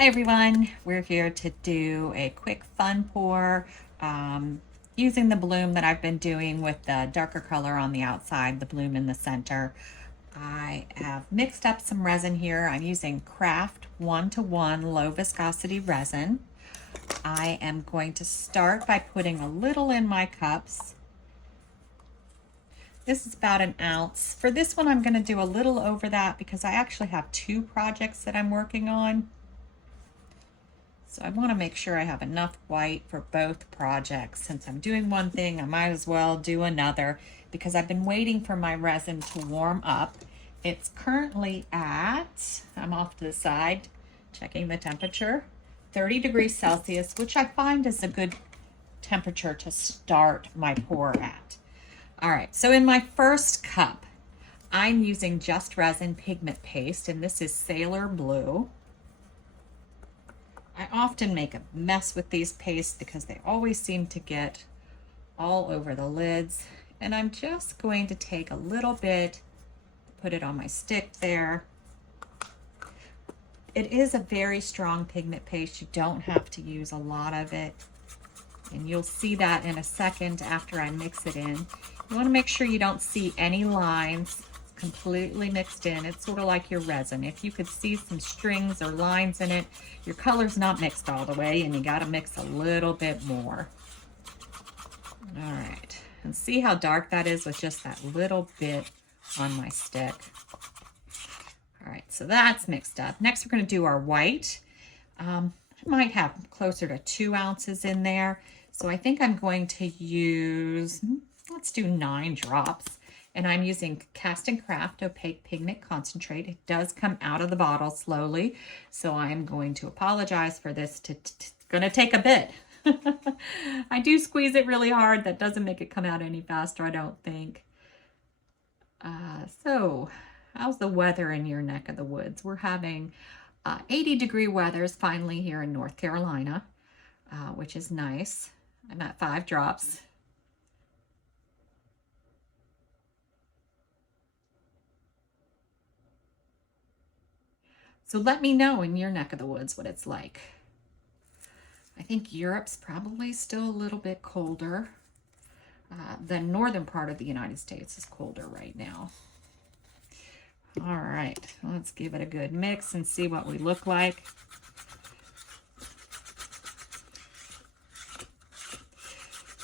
Hi everyone, we're here to do a quick fun pour using the bloom that I've been doing with the darker color on the outside, the bloom in the center. I have mixed up some resin here. I'm using Craft 1-to-1 low viscosity resin. I am going to start by putting a little in my cups. This is about an ounce. For this one, I'm going to do a little over that because I actually have two projects that I'm working on. So I want to make sure I have enough white for both projects. Since I'm doing one thing, I might as well do another because I've been waiting for my resin to warm up. It's currently at, I'm off to the side, checking the temperature, 30 degrees Celsius, which I find is a good temperature to start my pour at. All right, so in my first cup, I'm using Just Resin pigment paste, and this is Sailor Blue. I often make a mess with these pastes because they always seem to get all over the lids. And I'm just going to take a little bit, put it on my stick there. It is a very strong pigment paste. You don't have to use a lot of it. And you'll see that in a second after I mix it in. You want to make sure you don't see any lines. Completely mixed in. It's sort of like your resin. If you could see some strings or lines in it, your color's not mixed all the way and you got to mix a little bit more. All right, and see how dark that is with just that little bit on my stick. All right, so that's mixed up. Next, we're going to do our white. I might have closer to 2 ounces in there. So I think I'm going to use, let's do 9 drops. And I'm using Cast and Craft Opaque Pigment Concentrate. It does come out of the bottle slowly, so I'm going to apologize for this. It's going to take a bit. I do squeeze it really hard. That doesn't make it come out any faster, I don't think. So how's the weather in your neck of the woods? We're having 80-degree weathers finally here in North Carolina, which is nice. I'm at 5 drops. So let me know in your neck of the woods what it's like. I think Europe's probably still a little bit colder. The northern part of the United States is colder right now. All right, let's give it a good mix and see what we look like.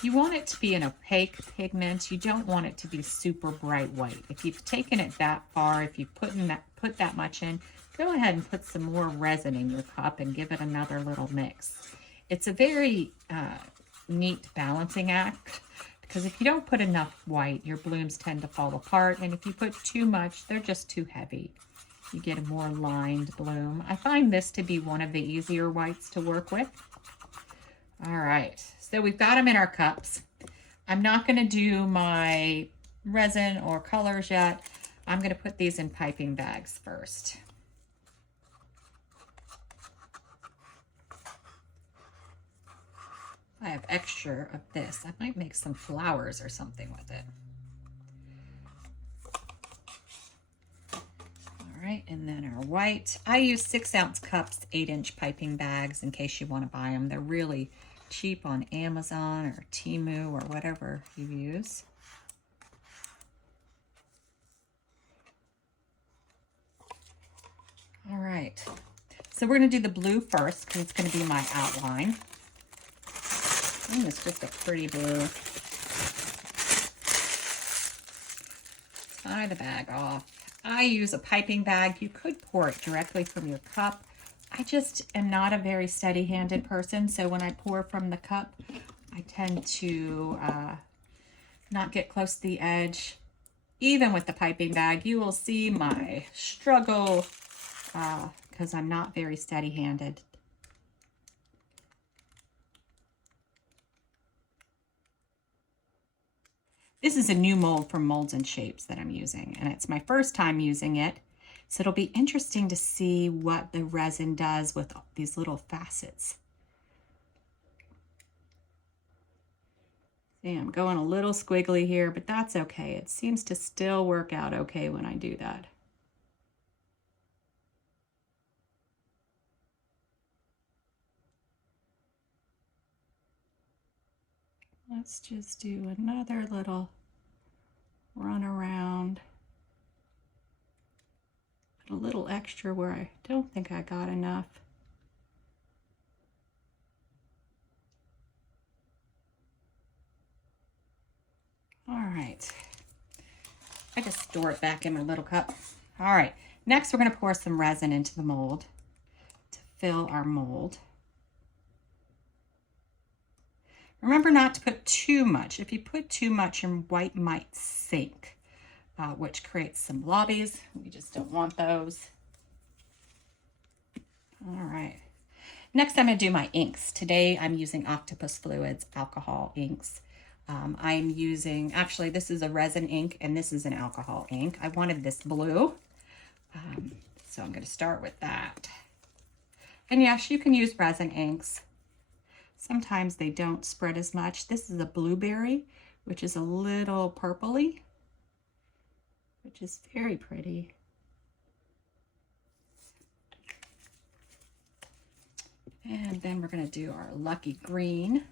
You want it to be an opaque pigment. You don't want it to be super bright white. If you've taken it that far, if you've put that much in, go ahead and put some more resin in your cup and give it another little mix. It's a very neat balancing act because if you don't put enough white, your blooms tend to fall apart. And if you put too much, they're just too heavy. You get a more lined bloom. I find this to be one of the easier whites to work with. All right, so we've got them in our cups. I'm not going to do my resin or colors yet. I'm going to put these in piping bags first. I have extra of this. I might make some flowers or something with it. All right, and then our white. I use 6-ounce cups, 8-inch piping bags in case you want to buy them. They're really cheap on Amazon or Temu or whatever you use. All right, so we're going to do the blue first because it's going to be my outline. It's just a pretty blue. Tie the bag off. I use a piping bag. You could pour it directly from your cup. I just am not a very steady-handed person, so when I pour from the cup, I tend to not get close to the edge. Even with the piping bag, you will see my struggle because I'm not very steady-handed. This is a new mold from Molds and Shapes that I'm using, and it's my first time using it. So it'll be interesting to see what the resin does with these little facets. See, I'm going a little squiggly here, but that's okay. It seems to still work out okay when I do that. Let's just do another little run around. Put a little extra where I don't think I got enough. All right. I just store it back in my little cup. All right. Next, we're going to pour some resin into the mold to fill our mold. Remember not to put too much. If you put too much, your white might sink, which creates some blobbies. We just don't want those. All right. Next, I'm going to do my inks. Today, I'm using Octopus Fluids alcohol inks. I'm using, actually, this is a resin ink, and this is an alcohol ink. I wanted this blue, so I'm going to start with that. And yes, you can use resin inks. Sometimes they don't spread as much. This is a blueberry, which is a little purpley, which is very pretty. And then we're going to do our lucky green.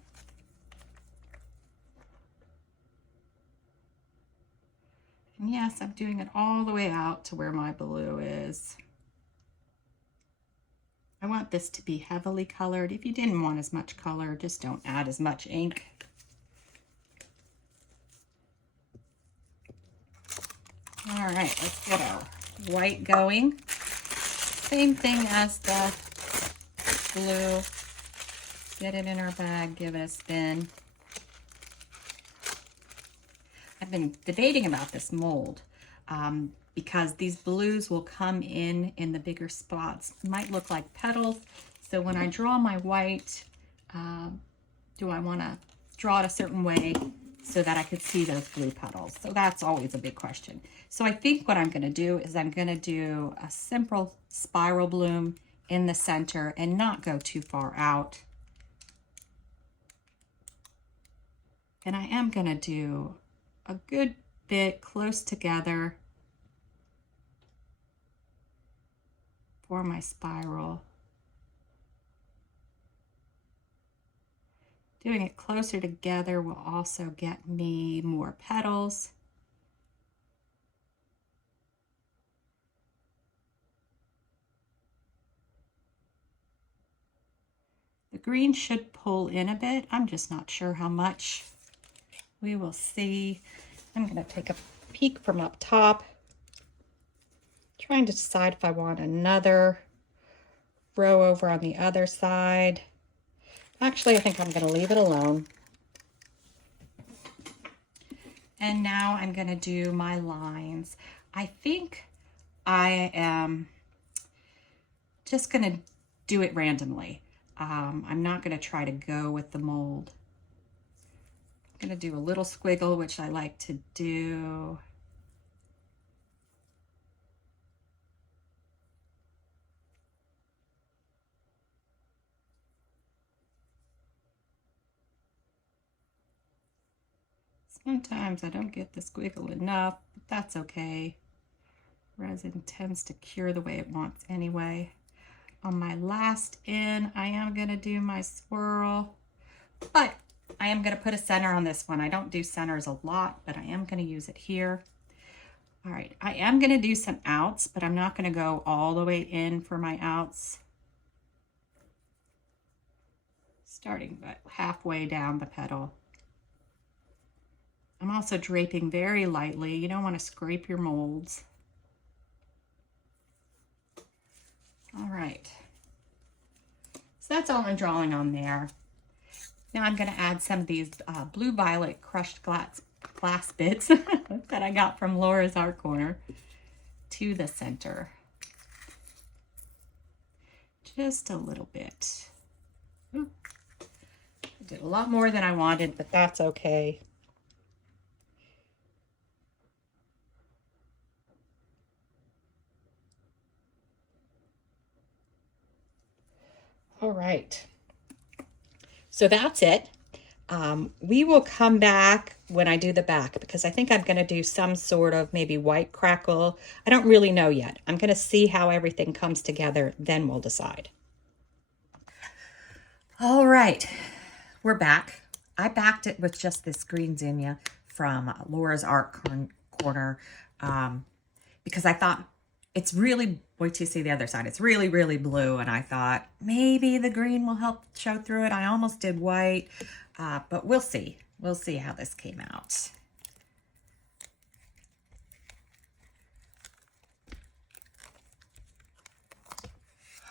And yes, I'm doing it all the way out to where my blue is. I want this to be heavily colored. If you didn't want as much color, just don't add as much ink. All right, let's get our white going. Same thing as the blue. Get it in our bag, give it a spin. I've been debating about this mold because these blues will come in the bigger spots. It might look like petals. So when I draw my white, do I want to draw it a certain way so that I could see those blue petals? So that's always a big question. So I think what I'm going to do is I'm going to do a simple spiral bloom in the center and not go too far out. And I am going to do a good bit close together for my spiral. Doing it closer together will also get me more petals. The green should pull in a bit. I'm just not sure how much. We will see. I'm going to take a peek from up top, trying to decide if I want another row over on the other side. Actually, I think I'm going to leave it alone. And now I'm going to do my lines. I think I am just going to do it randomly. I'm not going to try to go with the mold. I'm going to do a little squiggle, which I like to do. Sometimes I don't get the squiggle enough, but that's okay. Resin tends to cure the way it wants anyway. On my last in, I am going to do my swirl, but I am going to put a center on this one. I don't do centers a lot, but I am going to use it here. All right, I am going to do some outs, but I'm not going to go all the way in for my outs. Starting about halfway down the petal. I'm also draping very lightly. You don't want to scrape your molds. All right. So that's all I'm drawing on there. Now I'm going to add some of these blue-violet crushed glass bits that I got from Laura's Art Corner to the center. Just a little bit. Ooh. I did a lot more than I wanted, but that's okay. All right. So that's it. We will come back when I do the back because I think I'm going to do some sort of maybe white crackle. I don't really know yet. I'm going to see how everything comes together, then we'll decide. All right, we're back. I backed it with just this green zinnia from Laura's Art Corner because I thought it's really, wait till you see the other side, it's really, really blue, and I thought maybe the green will help show through it. I almost did white, but we'll see. We'll see how this came out.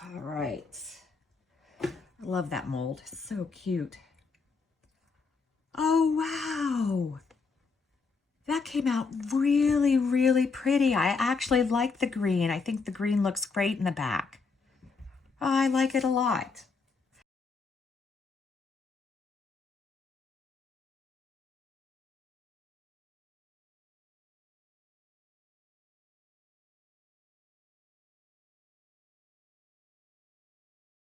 All right. I love that mold. So cute. Oh, wow. That came out really, really pretty. I actually like the green. I think the green looks great in the back. I like it a lot.